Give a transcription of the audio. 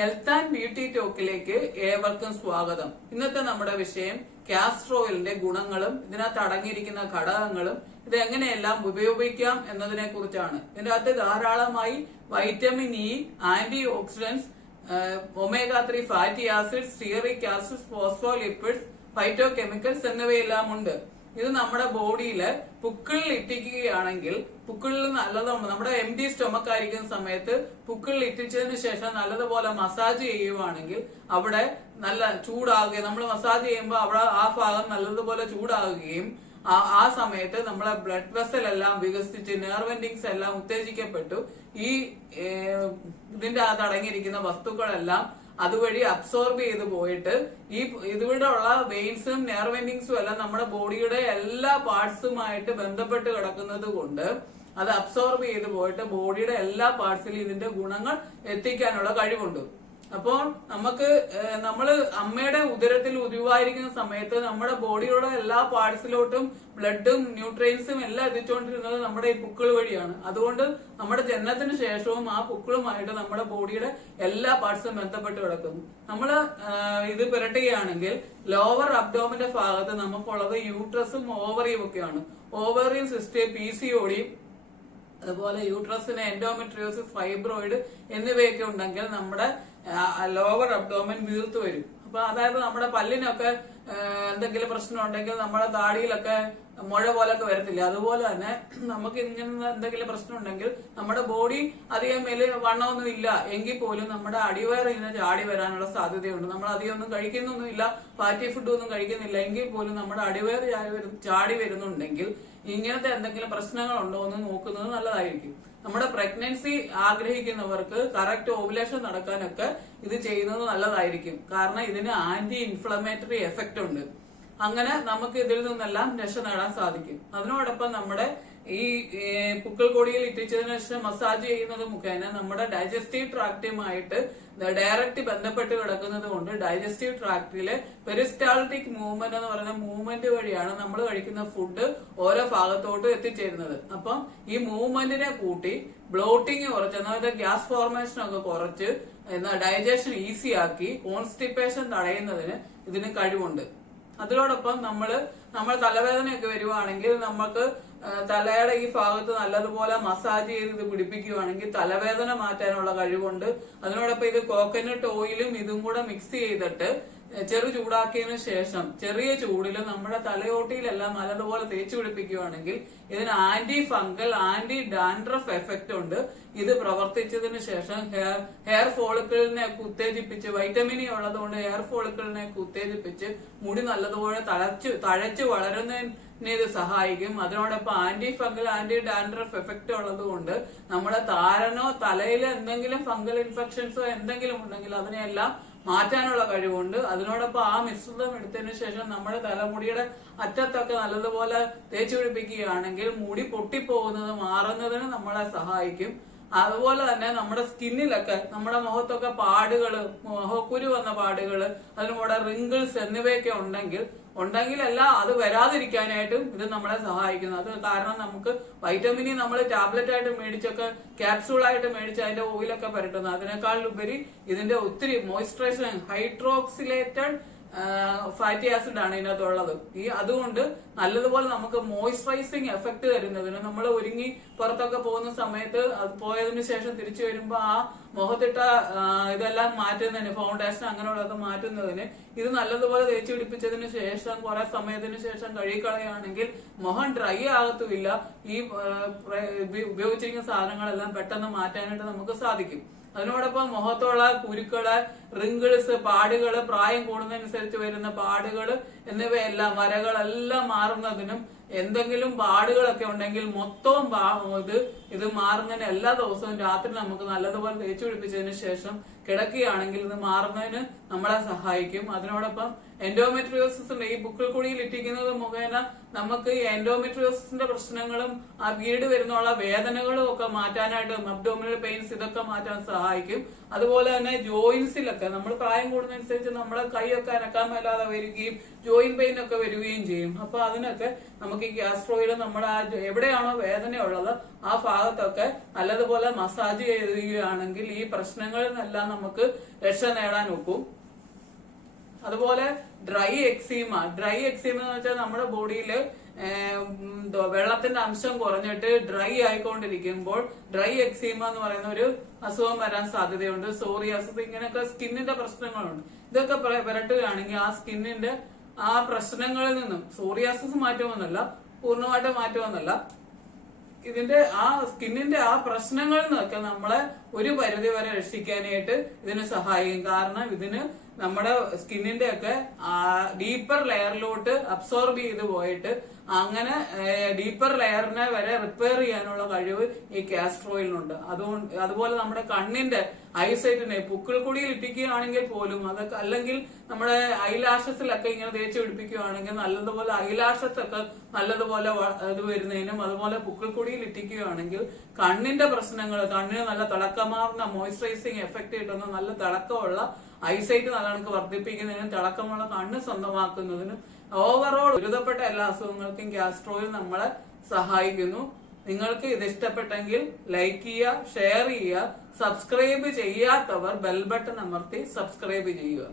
Health and beauty ടോക്കിലേക്ക് ഏവർക്കും സ്വാഗതം. ഇന്നത്തെ നമ്മുടെ വിഷയം കാസ്റ്റർ ഓയിലിന്റെ ഗുണങ്ങളും ഇതിനകത്ത് അടങ്ങിയിരിക്കുന്ന ഘടകങ്ങളും ഇത് എങ്ങനെയെല്ലാം ഉപയോഗിക്കാം എന്നതിനെ കുറിച്ചാണ്. ഇതിന്റെ അകത്ത് ധാരാളമായി vitamin E, antioxidants, omega 3 fatty acids, stearic acids, phospholipids, phytochemicals എന്നിവയെല്ലാം ഉണ്ട്. ഇത് നമ്മുടെ ബോഡിയില് പുക്കിളിൽ ഇറ്റിക്കുകയാണെങ്കിൽ പുക്കിളിൽ നല്ലതാണ്. നമ്മുടെ എംപ്റ്റി സ്റ്റൊമക്ക് ആയിരിക്കുന്ന സമയത്ത് പുക്കിളിൽ ഇറ്റിച്ചതിന് ശേഷം നല്ലതുപോലെ മസാജ് ചെയ്യുവാണെങ്കിൽ അവിടെ നല്ല ചൂടാകുകയും നമ്മൾ മസാജ് ചെയ്യുമ്പോൾ അവിടെ ആ ഭാഗം നല്ലതുപോലെ ചൂടാകുകയും ആ സമയത്ത് നമ്മളെ ബ്ലഡ് വെസൽ എല്ലാം വികസിച്ച് നെർവ് എൻഡിങ്സ് എല്ലാം ഉത്തേജിക്കപ്പെട്ടു ഈ ഇതിന്റെ അകത്ത് അടങ്ങിയിരിക്കുന്ന വസ്തുക്കളെല്ലാം അതുവഴി അബ്സോർബ് ചെയ്ത് പോയിട്ട് ഇതിവിടെ ഉള്ള വെയിൻസും നെർവ് എൻഡിങ്സും എല്ലാം നമ്മുടെ ബോഡിയുടെ എല്ലാ പാർട്സുമായിട്ട് ബന്ധപ്പെട്ട് കിടക്കുന്നത് കൊണ്ട് അത് അബ്സോർബ് ചെയ്ത് പോയിട്ട് ബോഡിയുടെ എല്ലാ പാർട്സിലും ഇതിന്റെ ഗുണങ്ങൾ എത്തിക്കാനുള്ള കഴിവുണ്ട്. അപ്പോൾ നമ്മള് അമ്മയുടെ ഉദരത്തിൽ ഉരുവായിരിക്കുന്ന സമയത്ത് നമ്മുടെ ബോഡിയുടെ എല്ലാ പാർട്സിലോട്ടും ബ്ലഡും ന്യൂട്രിയൻസും എല്ലാം എത്തിച്ചുകൊണ്ടിരുന്നത് നമ്മുടെ ഈ പുക്കിൾ വഴിയാണ്. അതുകൊണ്ട് നമ്മുടെ ജനനത്തിന് ശേഷവും ആ പുക്കിളുമായിട്ട് നമ്മുടെ ബോഡിയുടെ എല്ലാ പാർട്സും ബന്ധപ്പെട്ട് കിടക്കുന്നു. നമ്മള് ഇത് പുരട്ടുകയാണെങ്കിൽ ലോവർ അബ്ഡോമിന്റെ ഭാഗത്ത് നമുക്കുള്ളത് യൂട്രസും ഓവറിയും ഒക്കെയാണ്. ഓവറിയും സിസ്റ്റ്, PCOD, അതുപോലെ യൂട്രസിന് എൻഡോമെട്രിയോസിസ്, ഫൈബ്രോയിഡ് എന്നിവയൊക്കെ ഉണ്ടെങ്കിൽ നമ്മുടെ ലോവർ അബ്ഡോമൻ വീർത്തു വരും. അപ്പൊ അതായത് നമ്മുടെ പല്ലിനൊക്കെ എന്തെങ്കിലും പ്രശ്നം ഉണ്ടെങ്കിൽ നമ്മുടെ താടിയിലൊക്കെ മുഴ പോലൊക്കെ വരത്തില്ല. അതുപോലെ തന്നെ നമുക്ക് ഇങ്ങനെ എന്തെങ്കിലും പ്രശ്നം ഉണ്ടെങ്കിൽ നമ്മുടെ ബോഡി അധികം വലിയ വണ്ണമൊന്നും ഇല്ല എങ്കിൽ പോലും നമ്മുടെ അടിവയറ് ഇങ്ങനെ ചാടി വരാനുള്ള സാധ്യതയുണ്ട്. നമ്മൾ അധികം ഒന്നും കഴിക്കുന്നൊന്നുമില്ല, ഫാറ്റി ഫുഡ് ഒന്നും കഴിക്കുന്നില്ല എങ്കിൽ പോലും നമ്മുടെ അടിവയറ് ചാടി വരുന്നുണ്ടെങ്കിൽ ഇങ്ങനത്തെ എന്തെങ്കിലും പ്രശ്നങ്ങൾ ഉണ്ടോ എന്ന് നോക്കുന്നത് നല്ലതായിരിക്കും. നമ്മുടെ പ്രഗ്നൻസി ആഗ്രഹിക്കുന്നവർക്ക് കറക്റ്റ് ഓവുലേഷൻ നടക്കാനൊക്കെ ഇത് ചെയ്യുന്നത് നല്ലതായിരിക്കും. കാരണം ഇതിന് ആന്റി ഇൻഫ്ലമേറ്ററി എഫക്റ്റ് ഉണ്ട്. അങ്ങനെ നമുക്ക് ഇതിൽ നിന്നെല്ലാം രക്ഷ നേടാൻ സാധിക്കും. അതിനോടൊപ്പം നമ്മുടെ ഈ പുക്കിൾ കൊടിയിൽ ഇറ്റിച്ചതിന് ശേഷം മസാജ് ചെയ്യുന്നത് മുഖേന നമ്മുടെ ഡൈജസ്റ്റീവ് ട്രാക്റ്റുമായിട്ട് ഡയറക്റ്റ് ബന്ധപ്പെട്ട് കിടക്കുന്നത് കൊണ്ട് ഡൈജസ്റ്റീവ് ട്രാക്റ്റിലെ പെരിസ്റ്റാൾട്ടിക് മൂവ്മെന്റ് എന്ന് പറയുന്ന മൂവ്മെന്റ് വഴിയാണ് നമ്മൾ കഴിക്കുന്ന ഫുഡ് ഓരോ ഭാഗത്തോട്ട് എത്തിച്ചേരുന്നത്. അപ്പം ഈ മൂവ്മെന്റിനെ കൂട്ടി ബ്ലോട്ടിങ് കുറച്ച്, അതായത് ഗ്യാസ് ഫോർമേഷൻ ഒക്കെ കുറച്ച് ഡൈജഷൻ ഈസി ആക്കി കോൺസ്റ്റിപ്പേഷൻ തടയുന്നതിന് ഇതിന് കഴിവുണ്ട്. അതിനോടൊപ്പം നമ്മൾ തലവേദനയൊക്കെ വരുവാണെങ്കിൽ നമുക്ക് തലയുടെ ഈ ഭാഗത്ത് നല്ലതുപോലെ മസാജ് ചെയ്ത് ഇത് പിടിപ്പിക്കുകയാണെങ്കിൽ തലവേദന മാറ്റാനുള്ള കഴിവുണ്ട്. അതിനോടൊപ്പം ഇത് കോക്കനട്ട് ഓയിലും ഇതും കൂടെ മിക്സ് ചെയ്തിട്ട് ചൂടാക്കിയതിനു ശേഷം ചെറിയ ചൂടിൽ നമ്മുടെ തലയോട്ടിയിലെല്ലാം നല്ലതുപോലെ തേച്ചു പിടിപ്പിക്കുകയാണെങ്കിൽ ഇതിന് antifungal, anti dandruff effect ഉണ്ട്. ഇത് പ്രവർത്തിച്ചതിന് ശേഷം ഹെയർ ഫോളിക്കിളിനെ ഉത്തേജിപ്പിച്ച്, വൈറ്റമിൻ ഇ ഉള്ളതുകൊണ്ട് ഹെയർ ഫോളിക്കിളിനെ ഉത്തേജിപ്പിച്ച് മുടി നല്ലതുപോലെ തഴച്ചു വളരുന്നതിന് ഇത് സഹായിക്കും. അതിനോടൊപ്പം antifungal, anti dandruff effect ഉള്ളത് കൊണ്ട് നമ്മുടെ താരനോ തലയിൽ എന്തെങ്കിലും ഫംഗൽ ഇൻഫെക്ഷൻസോ എന്തെങ്കിലും ഉണ്ടെങ്കിൽ അതിനെല്ലാം മാറ്റാനുള്ള കഴിവുണ്ട്. അതിനോടൊപ്പം ആ മിശ്രിതം എടുത്തതിനു ശേഷം നമ്മുടെ തലമുടിയുടെ അറ്റത്തൊക്കെ നല്ലതുപോലെ തേച്ചു പിടിപ്പിക്കുകയാണെങ്കിൽ മുടി പൊട്ടിപ്പോകുന്നത് മാറുന്നതിന് നമ്മളെ സഹായിക്കും. അതുപോലെ തന്നെ നമ്മുടെ സ്കിന്നിലൊക്കെ നമ്മുടെ മുഖത്തൊക്കെ പാടുകള്, മുഖക്കുരു വന്ന പാടുകള്, അതിനുകൂടെ റിങ്കിൾസ് എന്നിവയൊക്കെ ഉണ്ടെങ്കിലല്ല അത് വരാതിരിക്കാനായിട്ടും ഇത് നമ്മളെ സഹായിക്കുന്നു. അത് കാരണം നമുക്ക് വൈറ്റമിൻ ഇ നമ്മൾ ടാബ്ലറ്റ് ആയിട്ട് മേടിച്ചൊക്കെ ക്യാപ്സൂളായിട്ട് മേടിച്ച് അതിന്റെ ഓയിലൊക്കെ പുരട്ടുന്നു. അതിനേക്കാളുപരി ഇതിന്റെ ഒത്തിരി മോയ്സ്ചറൈസേഷൻ, ഹൈഡ്രോക്സിലേറ്റഡ് ഫാറ്റി ആസിഡ് ആണ് ഇതിനകത്തുള്ളത്. അതുകൊണ്ട് നല്ലതുപോലെ നമുക്ക് മോയ്സ്ചറൈസിങ് എഫക്ട് തരുന്നതിന് നമ്മൾ ഒരുങ്ങി പുറത്തൊക്കെ പോകുന്ന സമയത്ത് അത് പോയതിനു ശേഷം തിരിച്ചു വരുമ്പോ ആ മുഖത്തിട്ട ഇതെല്ലാം മാറ്റുന്നതിന്, ഫൗണ്ടേഷൻ അങ്ങനെയുള്ളത് മാറ്റുന്നതിന് ഇത് നല്ലതുപോലെ തേച്ചു പിടിപ്പിച്ചതിന് ശേഷം കുറെ സമയത്തിന് ശേഷം കഴുകിക്കളയുകയാണെങ്കിൽ മുഖം ഡ്രൈ ആകത്തുമില്ല. ഈ ഉപയോഗിച്ചിരിക്കുന്ന സാധനങ്ങളെല്ലാം പെട്ടെന്ന് മാറ്റാനായിട്ട് നമുക്ക് സാധിക്കും. അതിനോടൊപ്പം മുഖത്തുള്ള കുരുക്കള്, റിങ്കിൾസ്, പാടുകള്, പ്രായം കൂടുന്നതനുസരിച്ച് വരുന്ന പാടുകള് എന്നിവയെല്ലാം, വരകളെല്ലാം മാറുന്നതിനും എന്തെങ്കിലും പാടുകളൊക്കെ ഉണ്ടെങ്കിൽ മൊത്തവും ഇത് മാറുന്നതിന് എല്ലാ ദിവസവും രാത്രി നമുക്ക് നല്ലതുപോലെ തേച്ചു പിടിപ്പിച്ചതിന് ശേഷം കിടക്കുകയാണെങ്കിൽ ഇത് മാറുന്നതിന് നമ്മളെ സഹായിക്കും. അതിനോടൊപ്പം എൻഡോമെട്രിയോസിസ് ഉണ്ട്. ഈ ബുക്കിൽ കുഴിയിൽ ഇട്ടിക്കുന്നത് മുഖേന നമുക്ക് ഈ എൻഡോമെട്രിയോസിന്റെ പ്രശ്നങ്ങളും ആ പീരീഡ് വരുന്നുള്ള വേദനകളും ഒക്കെ മാറ്റാനായിട്ട്, അബ്ഡോമിനൽ പെയിൻസ് ഇതൊക്കെ മാറ്റാൻ സഹായിക്കും. അതുപോലെ തന്നെ ജോയിന്റ്സിലൊക്കെ നമ്മൾ പ്രായം കൂടുന്നതനുസരിച്ച് നമ്മളെ കൈയൊക്കെ അനക്കാൻ മേലാതെ വരികയും ജോയിന്റ് പെയിൻ ഒക്കെ വരികയും ചെയ്യും. അപ്പൊ അതിനൊക്കെ നമുക്ക് ഈ കാസ്റ്റർ ഓയിൽ നമ്മുടെ ആ എവിടെയാണോ വേദനയുള്ളത് ആ ഭാഗത്തൊക്കെ നല്ലതുപോലെ മസാജ് ചെയ്യുകയാണെങ്കിൽ ഈ പ്രശ്നങ്ങളിൽ നിന്നെല്ലാം നമുക്ക് രക്ഷ നേടാൻ ഒക്കും. അതുപോലെ ഡ്രൈ എക്സീമ എന്ന് വെച്ചാൽ നമ്മുടെ ബോഡിയിൽ വെള്ളത്തിന്റെ അംശം കുറഞ്ഞിട്ട് ഡ്രൈ ആയിക്കൊണ്ടിരിക്കുമ്പോൾ ഡ്രൈ എക്സീമ എന്ന് പറയുന്ന ഒരു അസുഖം വരാൻ സാധ്യതയുണ്ട്. സോറിയാസിസ്, ഇങ്ങനെയൊക്കെ സ്കിന്നിന്റെ പ്രശ്നങ്ങളുണ്ട്. ഇതൊക്കെ പുരട്ടുകയാണെങ്കിൽ ആ സ്കിന്നിന്റെ ആ പ്രശ്നങ്ങളിൽ നിന്നും സോറിയാസിസ് മാറ്റുമെന്നല്ല, പൂർണ്ണമായിട്ട് മാറ്റുമെന്നല്ല, ഇതിന്റെ ആ സ്കിന്നിന്റെ ആ പ്രശ്നങ്ങളിൽ നിന്നൊക്കെ നമ്മളെ ഒരു പരിധി വരെ രക്ഷിക്കാനായിട്ട് ഇതിന് സഹായിക്കും. കാരണം ഇതിന് നമ്മുടെ സ്കിന്നിന്റെ ഒക്കെ ഡീപ്പർ ലെയറിലോട്ട് അബ്സോർബ് ചെയ്ത് പോയിട്ട് അങ്ങനെ ഡീപ്പർ ലെയറിനെ വരെ റിപ്പയർ ചെയ്യാനുള്ള കഴിവ് ഈ കാസ്റ്റർ ഓയിലിനുണ്ട്. അതുപോലെ നമ്മുടെ കണ്ണിന്റെ ഐസൈറ്റിനെ പുക്കിൾ കുടിയിൽ ഇട്ടിക്കുകയാണെങ്കിൽ പോലും അതൊക്കെ, അല്ലെങ്കിൽ നമ്മുടെ ഐലാഷസിലൊക്കെ ഇങ്ങനെ തേച്ച് പിടിപ്പിക്കുകയാണെങ്കിൽ നല്ലതുപോലെ ഐലാഷസ് ഒക്കെ നല്ലതുപോലെ ഇത് വരുന്നതിനും, അതുപോലെ പുക്കിൾ കുടിയിൽ ഇട്ടിക്കുകയാണെങ്കിൽ കണ്ണിന്റെ പ്രശ്നങ്ങൾ, കണ്ണിന് നല്ല തിളക്കമാർന്ന മോയ്സ്ചറൈസിങ് എഫക്ട് കിട്ടുന്ന നല്ല തിളക്കമുള്ള ഐസൈറ്റ് നല്ലവണ്ണം വർദ്ധിപ്പിക്കുന്നതിനും തിളക്കമുള്ള കണ്ണ് സ്വന്തമാക്കുന്നതിനും ഓവറോൾ ഒരുതപ്പെട്ട എല്ലാ അസുഖങ്ങൾക്കും കാസ്റ്റർ ഓയിൽ നമ്മളെ സഹായിക്കുന്നു. നിങ്ങൾക്ക് ഇത് ഇഷ്ടപ്പെട്ടെങ്കിൽ ലൈക്ക് ചെയ്യുക, ഷെയർ ചെയ്യുക, സബ്സ്ക്രൈബ് ചെയ്യാത്തവർ ബെൽ ബട്ടൺ അമർത്തി സബ്സ്ക്രൈബ് ചെയ്യുക.